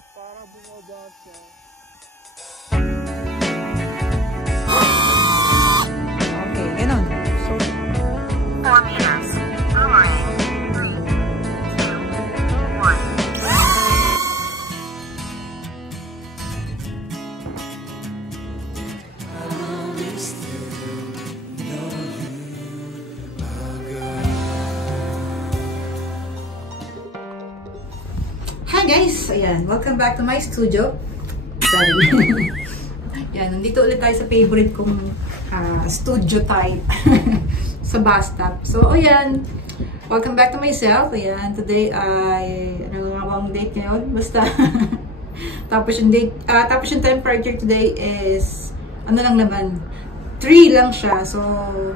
para bumaba siya. Okay, ganun. So, 4 meters. Boomerang. 3, 2, 1. hi guys! Ayan, welcome back to my studio. Sorry. Ayan, nandito ulit tayo sa favorite kong studio type sa bus stop. So, ayan, welcome back to myself. Ayan, today ay, ano nga bang date ngayon? Basta, tapos yung temperature today is, ano lang naman, 3 lang siya. So,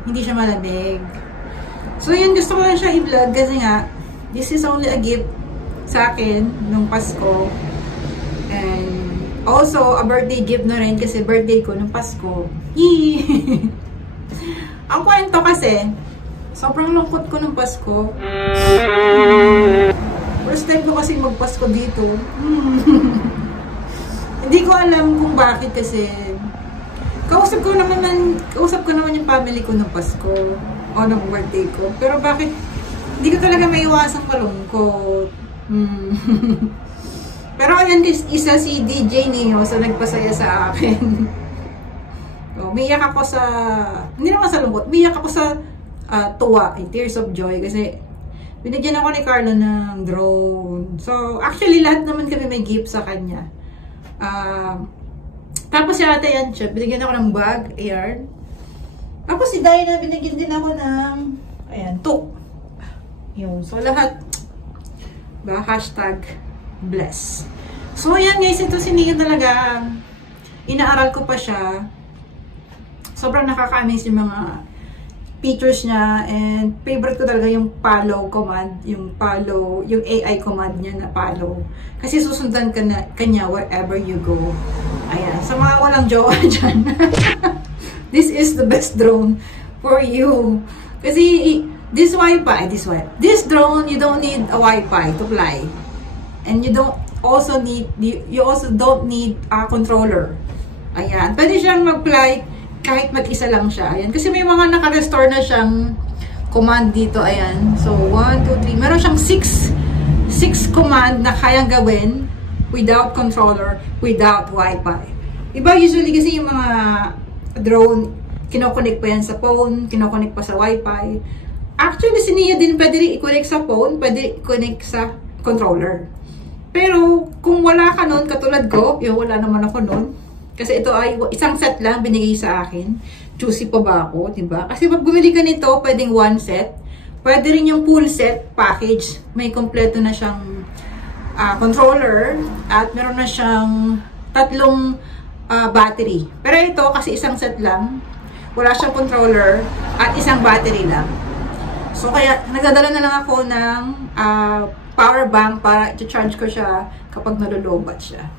hindi siya malamig. So, yun, gusto ko lang siya i-vlog kasi nga, this is only a gift sa akin nung Pasko. And also, a birthday gift na rin kasi birthday ko nung Pasko. Yee! Ang kwento kasi, sobrang lungkot ko nung Pasko. First time ko kasi magpasko dito. Hindi ko alam kung bakit kasi kausap ko naman yung family ko nung Pasko o nung birthday ko. Pero bakit hindi ko talaga maiwasang malungkot. Pero ayan, isa si DJ Neo, so nagpasaya sa akin. So, umiyak ako sa, hindi naman sa lungkot, umiyak ako sa tuwa, tears of joy, kasi binigyan ako ni Carlo ng drone. So, actually, lahat naman kami may gift sa kanya. Tapos si Ate yan, binigyan ako ng bag, ayan. Tapos si Diana, binigyan din ako ng, ayan, tuk. Yun, so lahat, ba, hashtag bless. So, ayan guys, ito si Neo talaga, inaaral ko pa siya. Sobrang nakaka-amaze yung mga features niya, and favorite ko talaga yung follow command, yung AI command niya na follow. Kasi susundan ka na kanya wherever you go. Ayan, sa mga walang jowa dyan. This is the best drone for you. Kasi, this drone, you don't need a Wi-Fi to fly. And you also don't need a controller. Ayan. Pwede siyang mag-fly kahit mag-isa lang siya. Ayan. Kasi may mga naka-restore na siyang command dito. Ayan. So, 1, 2, 3. Meron siyang 6 command na kayang gawin without controller, without Wi-Fi. Iba usually kasi yung mga drone, kinokonek pa yan sa phone, kinokonek pa sa Wi-Fi. Actually, si Neo din pwede rin i-connect sa phone, pwede i-connect sa controller. Pero, kung wala ka nun, katulad ko, wala naman ako nun. Kasi ito ay isang set lang binigay sa akin. Choosy pa ba ako, diba? Kasi pag bumili ka nito, pwedeng 1 set. Pwede rin yung full set package. May kompleto na siyang controller at meron na siyang 3 battery. Pero ito, kasi isang set lang, wala siyang controller at isang battery lang. So, kaya, nagdadala na lang ako ng power bank para i-charge ko siya kapag nalolobat siya.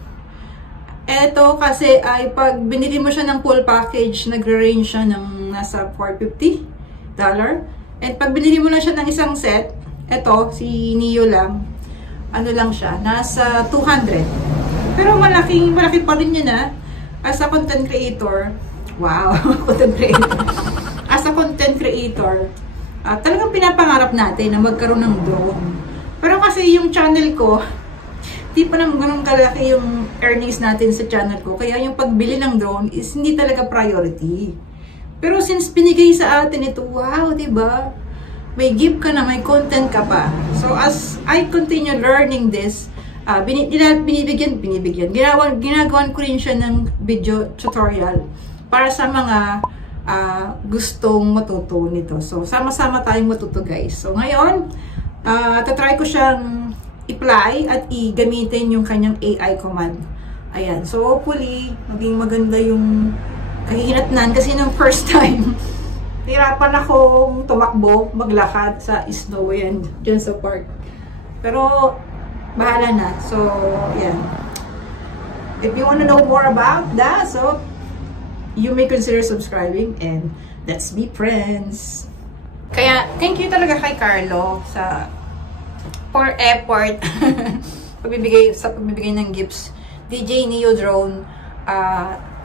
Ito kasi ay pag binili mo siya ng full package, nagre-range siya ng nasa $450. And pag binili mo na siya ng isang set, ito, si Neo lang, ano lang siya, nasa 200. Pero malaki pa rin yun as a content creator. Wow, content creator. As a content creator, talagang pinapangarap natin na magkaroon ng drone. Pero kasi yung channel ko, di pa naman ganun kalaki yung earnings natin sa channel ko. Kaya yung pagbili ng drone is hindi talaga priority. Pero since binigay sa atin ito, wow, diba? May gift ka na, may content ka pa. So as I continue learning this, ginagawan ko rin siya ng video tutorial para sa mga gustong matuto nito. So, sama-sama tayong matuto guys. So, ngayon, tatry ko siyang i-apply at i-gamitin yung kanyang AI command. Ayan. So, hopefully, maging maganda yung kahihinatnan kasi nung first time, hirapan akong tumakbo, maglakad sa snow yan, dyan sa park. Pero, bahala na. So, yan. If you want to know more about that, so, you may consider subscribing and let's be friends. Kaya, thank you talaga kay Carlo for effort pagbibigay ng gifts. DJI Neo Drone.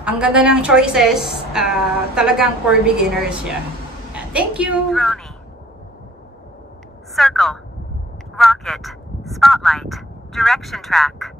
Ang ganda ng choices. Talagang for beginners yan. Thank you! Droney. Circle. Rocket. Spotlight. Direction track.